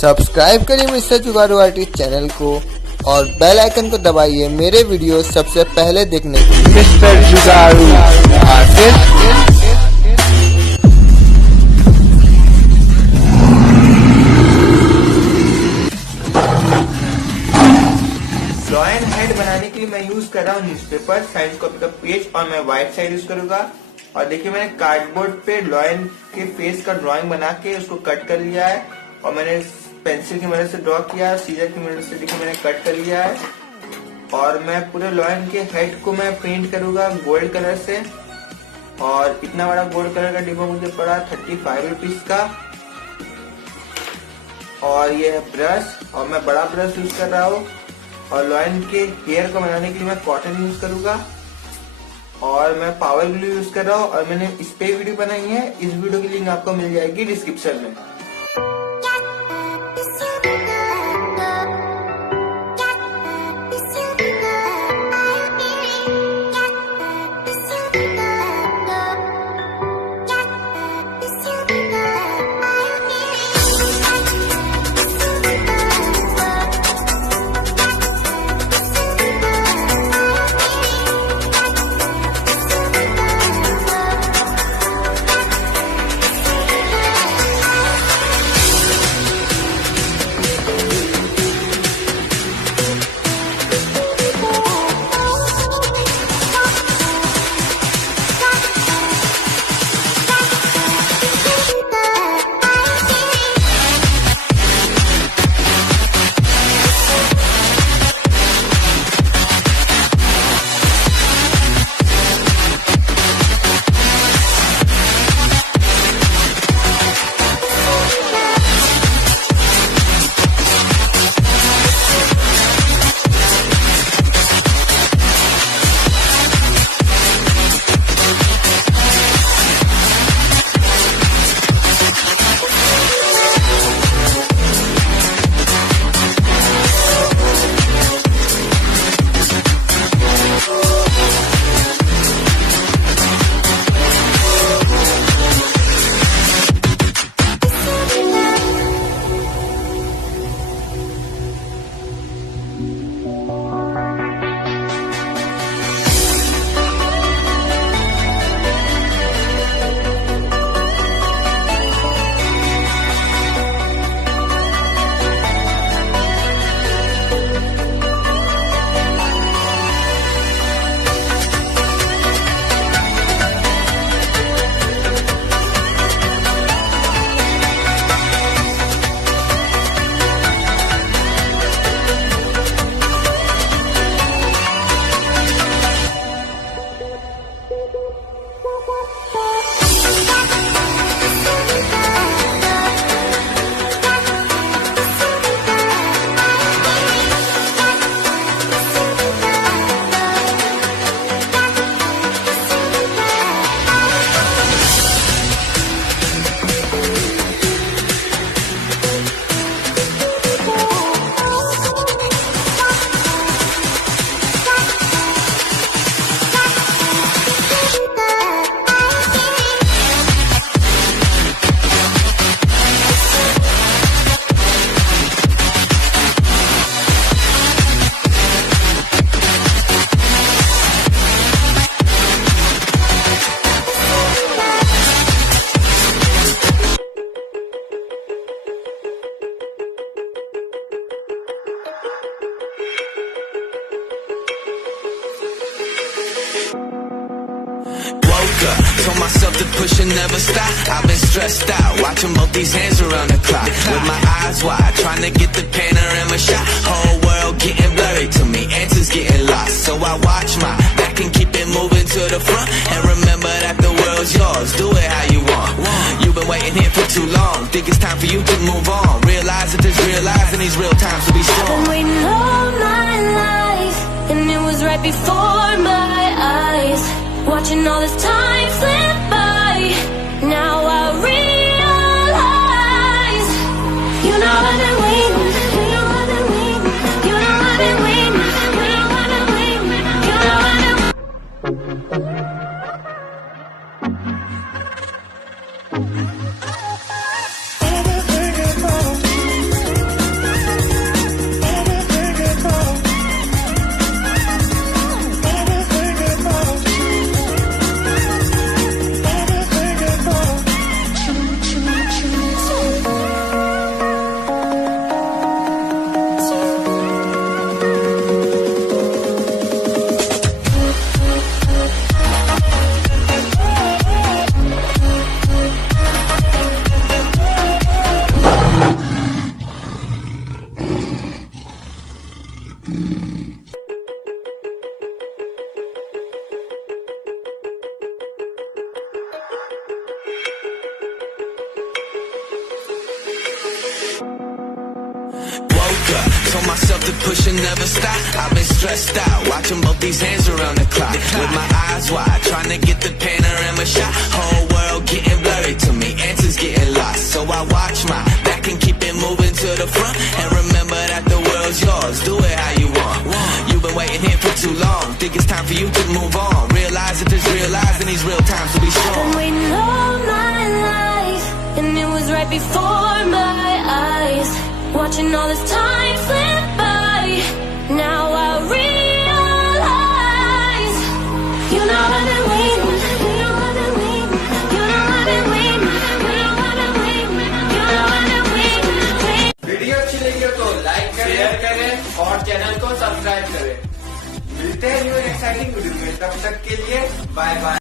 Subscribe करिए mister जुगाड़ू artist channel को और बेल आइकन को दबाइए मेरे वीडियो सबसे पहले देखने के लिए। मिस्टर जुगाड़ू आर्टिस्ट। लॉयन हेड बनाने के लिए मैं यूज कर रहा हूँ न्यूज़पेपर साइज कॉपी का पेज और मैं व्हाइट साइड यूज करूंगा। और देखिए मैंने कार्डबोर्ड पे लॉयन के फेस का ड्राइंग बना के उसको कट कर लिया है और मैंने पेंसिल की मदद से ड्रॉ किया है, सीजर की मदद से देखिए मैंने कट कर लिया है। और मैं पूरे लॉयन के हेड को मैं पेंट करूंगा गोल्ड कलर से। और इतना बड़ा गोल्ड कलर का डिब्बा मुझे पड़ा 35 रुपीज का। और ये है ब्रश और मैं बड़ा ब्रश यूज कर रहा हूँ। और लॉयन के हेयर को बनाने के लिए मैं कॉटन यूज करूंगा और मैं पावर ग्लू यूज कर रहा हूँ। और मैंने इस पे वीडियो बनाई है, इस वीडियो की लिंक आपको मिल जाएगी डिस्क्रिप्शन में। Told myself to push and never stop. I've been stressed out, watching both these hands around the clock. With my eyes wide, trying to get the panorama shot. Whole world getting blurry to me, answers getting lost. So I watch my back and keep it moving to the front. And remember that the world's yours, do it how you want. You've been waiting here for too long, think it's time for you to move on. Realize that there's real life in these real times to be strong. I've been waiting all my life, and it was right before my eyes. Watching all this time slip by, now I realize. You know I've been waiting, you know I've been waiting, you know I've been waiting, you know I've been waiting, you know I've been waiting. up. Told myself to push and never stop. I've been stressed out, watching both these hands around the clock. With my eyes wide, trying to get the panorama shot. Whole world getting blurry to me, answers getting lost. So I watch my back and keep it moving to the front. And remember that the world's yours, do it how you want. You've been waiting here for too long, think it's time for you to move on. Realize that there's real lies in these real times, to be I've strong. been waiting all my life, and it was right before my eyes. Watching all this time slip by, now I realize. You know I've been waiting, you know I've been waiting, you know I've been waiting, you know I've been waiting, you know I've been waiting. Video अच्छी लगी हो तो like करें, share करें और channel को subscribe करें। मिलते हैं न्यू एक्साइटिंग वीडियो में, तब तक के लिए बाय बाय।